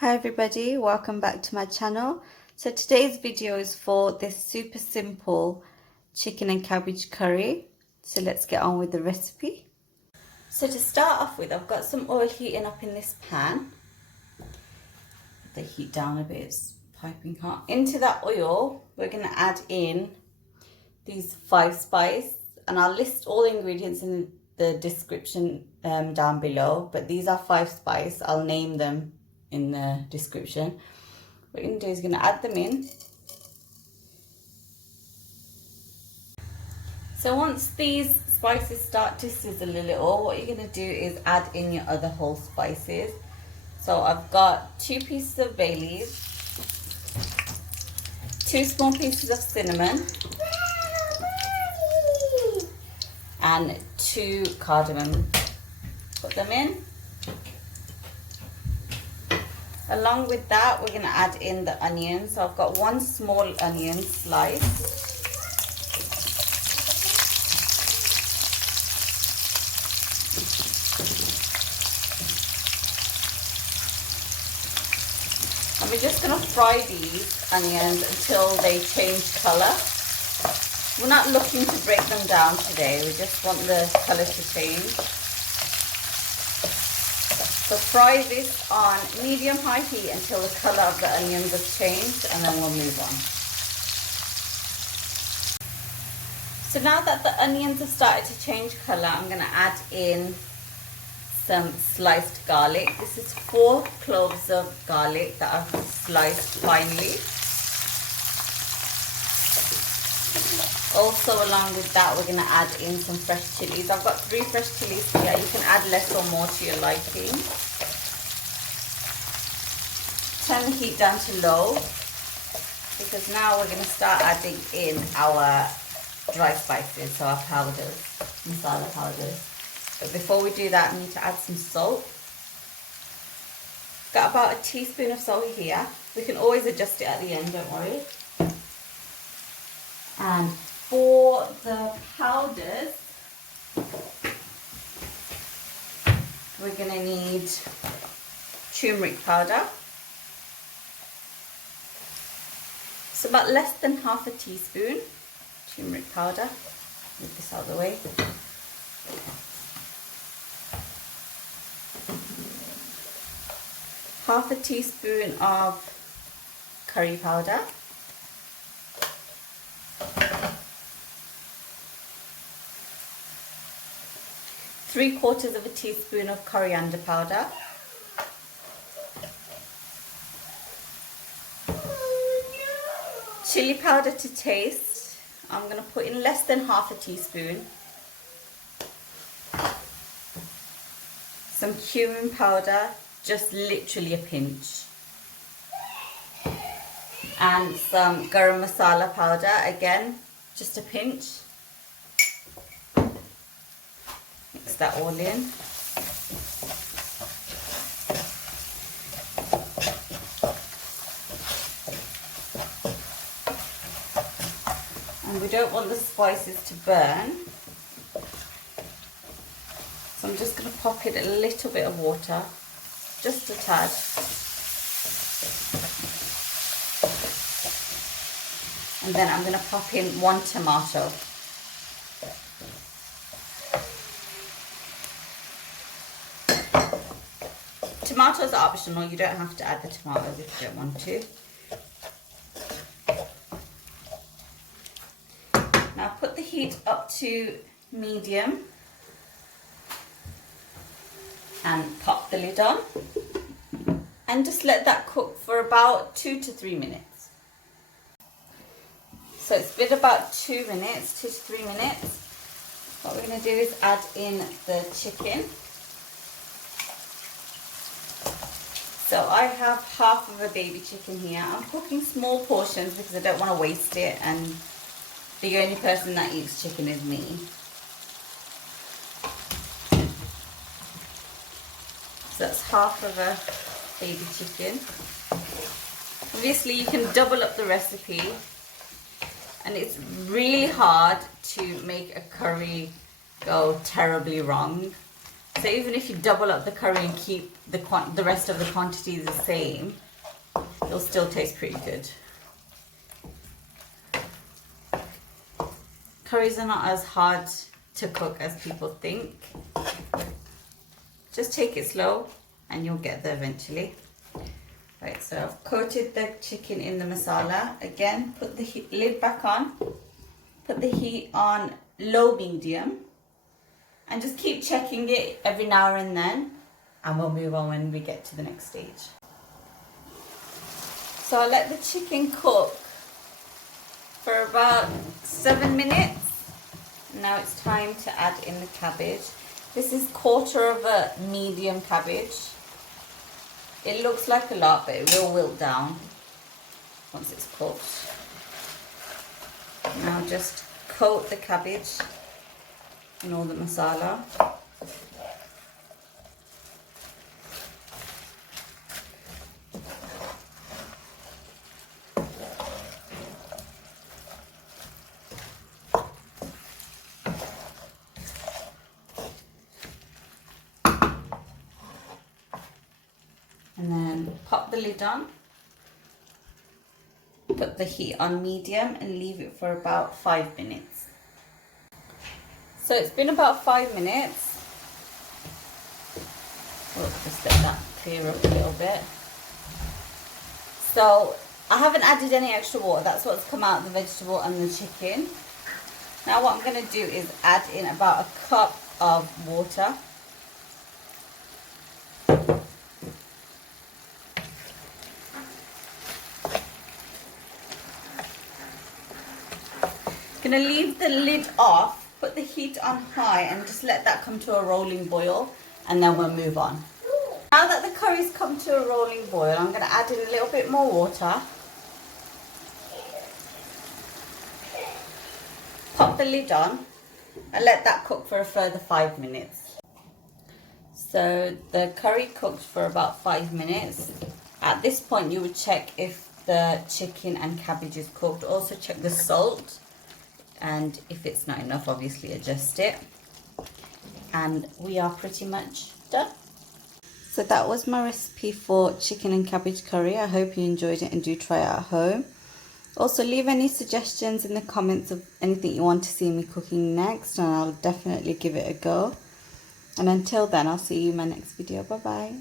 Hi everybody, welcome back to my channel. So today's video is for this super simple chicken and cabbage curry. So let's get on with the recipe. So to start off with, I've got some oil heating up in this pan. Put the heat down a bit, it's piping hot. Into that oil, we're going to add in these 5 spices, and I'll list all the ingredients in the description down below, but these are 5 spices. I'll name them in the description. What you're going to do is going to add them in. So once these spices start to sizzle a little, what you're going to do is add in your other whole spices. So I've got 2 pieces of bay leaves, 2 small pieces of cinnamon, and 2 cardamom. Put them in. Along with that, we're going to add in the onions. So I've got 1 small onion sliced. And we're just going to fry these onions until they change colour. We're not looking to break them down today, we just want the colour to change. So fry this on medium-high heat until the colour of the onions has changed, and then we'll move on. So now that the onions have started to change colour, I'm going to add in some sliced garlic. This is 4 cloves of garlic that I've sliced finely. Also along with that, we're going to add in some fresh chillies. I've got 3 fresh chillies here. You can add less or more to your liking. Turn the heat down to low, because now we're going to start adding in our dry spices, so our powders, masala powders. But before we do that, I need to add some salt. Got about a teaspoon of salt here. We can always adjust it at the end, don't worry. And for the powders, we're going to need turmeric powder. So about less than half a teaspoon turmeric powder. Move this out of the way. Half a teaspoon of curry powder. 3/4 of a teaspoon of coriander powder. Chili powder to taste. I'm going to put in less than half a teaspoon. Some cumin powder, just literally a pinch. And some garam masala powder, again, just a pinch. Mix that all in. And we don't want the spices to burn. So I'm just going to pop in a little bit of water, just a tad. And then I'm going to pop in 1 tomato. Tomatoes are optional, you don't have to add the tomatoes if you don't want to. Now put the heat up to medium and pop the lid on. And just let that cook for about 2 to 3 minutes. So it's been about 2 minutes, 2 to 3 minutes. What we're going to do is add in the chicken. So I have half of a baby chicken here. I'm cooking small portions because I don't want to waste it, and the only person that eats chicken is me. So that's half of a baby chicken. Obviously you can double up the recipe, and it's really hard to make a curry go terribly wrong. So even if you double up the curry and keep the rest of the quantities the same, it'll still taste pretty good. Curries are not as hard to cook as people think. Just take it slow and you'll get there eventually. Right, so I've coated the chicken in the masala. Again, put the lid back on. Put the heat on low medium. And just keep checking it every now and then. And we'll move on when we get to the next stage. So I'll let the chicken cook for about 7 minutes. Now it's time to add in the cabbage. This is 1/4 of a medium cabbage. It looks like a lot, but it will wilt down once it's cooked. Now just coat the cabbage in all the masala. And then pop the lid on, put the heat on medium and leave it for about 5 minutes. So it's been about 5 minutes. We'll just let that clear up a little bit. So I haven't added any extra water, that's what's come out of the vegetable and the chicken. Now what I'm going to do is add in about 1 cup of water. Going to leave the lid off, put the heat on high and just let that come to a rolling boil and then we'll move on. Now that the curry's come to a rolling boil, I'm going to add in a little bit more water. Pop the lid on and let that cook for a further 5 minutes. So the curry cooked for about 5 minutes. At this point you would check if the chicken and cabbage is cooked. Also check the salt. And if it's not enough, obviously adjust it. And we are pretty much done. So that was my recipe for chicken and cabbage curry. I hope you enjoyed it and do try it at home. Also leave any suggestions in the comments of anything you want to see me cooking next, and I'll definitely give it a go. And until then, I'll see you in my next video. Bye bye.